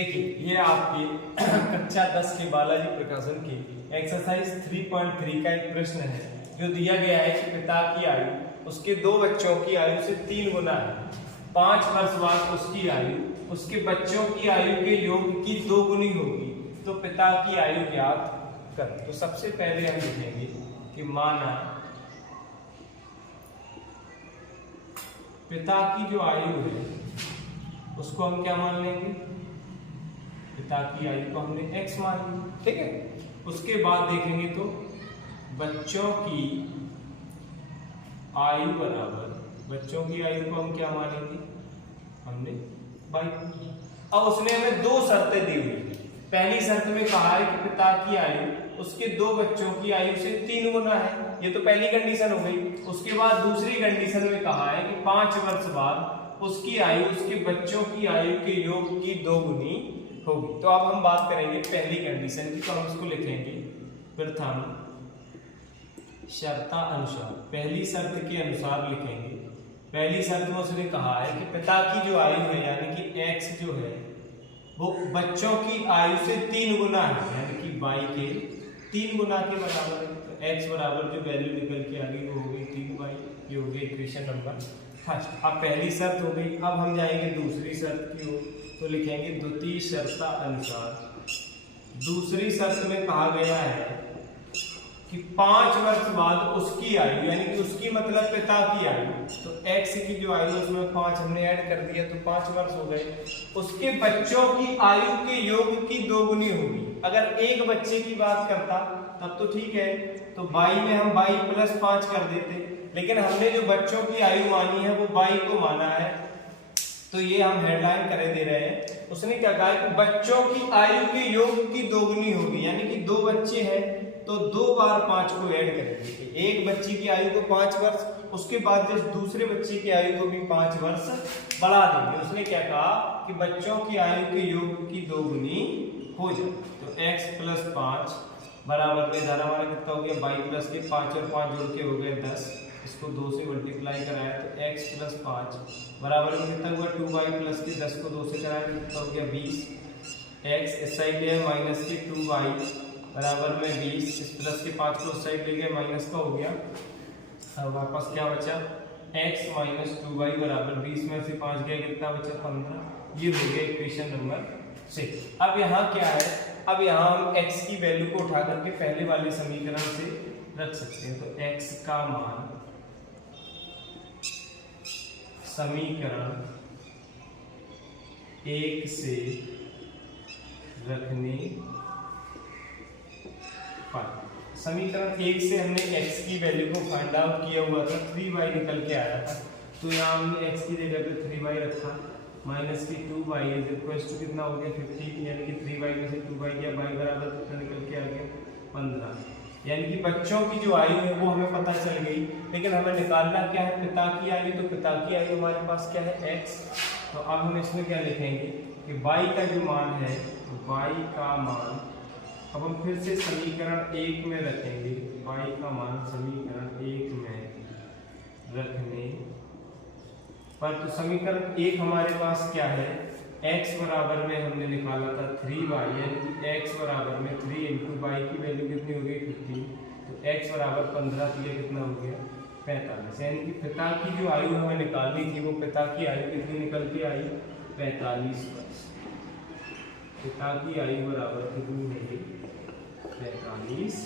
देखिए ये आपके कक्षा 10 के बालाजी प्रकाशन के एक्सरसाइज 3.3 का एक प्रश्न है जो दिया गया है कि पिता की आयु उसके दो बच्चों की आयु से 3 गुना है। 5 वर्ष बाद उसकी आयु उसके बच्चों की आयु के योग की 2 गुनी होगी, तो पिता की आयु ज्ञात कर। तो सबसे पहले हम लिखेंगे कि माना पिता की जो आयु है उसको हम क्या मान लेंगे, पिता की आयु को हमने x मान ली, ठीक है। उसके बाद देखेंगे तो बच्चों की आयु बराबर, बच्चों की आयु को हम क्या मानेंगे, हमने y। अब उसने हमें 2 शर्तें दी हुई। पहली शर्त में कहा है कि पिता की आयु उसके 2 बच्चों की आयु से 3 गुना है, ये तो पहली कंडीशन हो गई। उसके बाद दूसरी कंडीशन में कहा है कि 5 वर्ष बाद उसकी आयु उसके बच्चों की आयु के योग की 2 गुनी होगी। तो अब हम बात करेंगे पहली कंडीशन की, तो हम इसको लिखेंगे प्रथम शर्ता अनुसार। पहली शर्त के अनुसार लिखेंगे। पहली शर्त में उसने कहा है कि पिता की जो आयु है यानी कि x जो है वो बच्चों की आयु से 3 गुना है, यानी कि y के 3 गुना के बराबर है। तो x बराबर जो वैल्यू निकल के आ गई वो हो गई 3y, ये हो गई इक्वेशन नंबर फर्स्ट। अब पहली शर्त हो गई। अब हम जाएंगे दूसरी शर्त की ओर, तो लिखेंगे द्वितीय शर्ता अनुसार। दूसरी शर्त में कहा गया है कि 5 वर्ष बाद उसकी आयु यानी कि उसकी मतलब पिता की आयु, तो x की जो आयु उसमें 5 हमने ऐड कर दिया तो 5 वर्ष हो गए। उसके बच्चों की आयु के योग की 2 गुनी होगी। अगर एक बच्चे की बात करता तब तो ठीक है, तो y में हम y प्लस 5 कर देते, लेकिन हमने जो बच्चों की आयु मानी है वो y को माना है, तो ये हम हेडलाइन करे दे रहे हैं। उसने क्या कहा कि बच्चों की आयु के योग की 2 गुनी होगी, यानी कि 2 बच्चे हैं तो 2 बार 5 को ऐड करेंगे। एक बच्चे की आयु को 5 वर्ष, उसके बाद जिस दूसरे बच्चे की आयु को भी 5 वर्ष बढ़ा देंगे। उसने क्या कहा कि बच्चों की आयु के योग की 2 गुनी हो जाए। तो x प्लस 5 बराबर में इधर हमारा कितना हो गया y प्लस के 5 और 5 जोड़ के हो गए 10, इसको 2 से मल्टीप्लाई कराया तो x प्लस 5 बराबर में कितना हुआ 2y प्लस के 10 को 2 से कराया तो कितना हो गया 20। x इस साइड ले माइनस के 2y बराबर में 20, इस प्लस के 5 को उस साइड ले गए माइनस का हो गया। अब वापस क्या बचा x माइनस 2y बराबर 20 में से 5 गया कितना बचा 15। ये हो गया इक्वेशन नंबर 6। अब यहाँ क्या है, अब यहाँ हम x की वैल्यू को उठा करके पहले वाले समीकरण से रख सकते हैं। तो x का मान समीकरण 1 से रखने पर, समीकरण 1 से हमने x की वैल्यू को फाइंड आउट किया हुआ था, 3y निकल के आया था, तो यहाँ हमने x की जगह पे 3y रखा, माइनस की 2y इज इक्वल टू कितना हो गया 50, यानी कि 3y में से 2y गया, y बराबर कितना निकल के आ गया 15। यानी कि बच्चों की जो आयु है वो हमें पता चल गई, लेकिन हमें निकालना क्या है पिता की आयु। तो पिता की आयु हमारे पास क्या है x। तो अब हम इसमें क्या लिखेंगे कि y का जो मान है, y का मान अब हम फिर से समीकरण 1 में रखेंगे। y का मान समीकरण 1 में रखने पर, तो समीकरण 1 हमारे पास क्या है, x बराबर में हमने निकाला था 3y, यानी कि x बराबर में 3 इंटू y की वैल्यू कितनी हो गई 15, तो x बराबर 15 दिया कितना हो गया 45। यानी कि पिता की जो आयु हमें निकालनी थी वो पिता की आयु कितनी निकल के आई 45 वर्ष। पिता की आयु बराबर कितनी है 45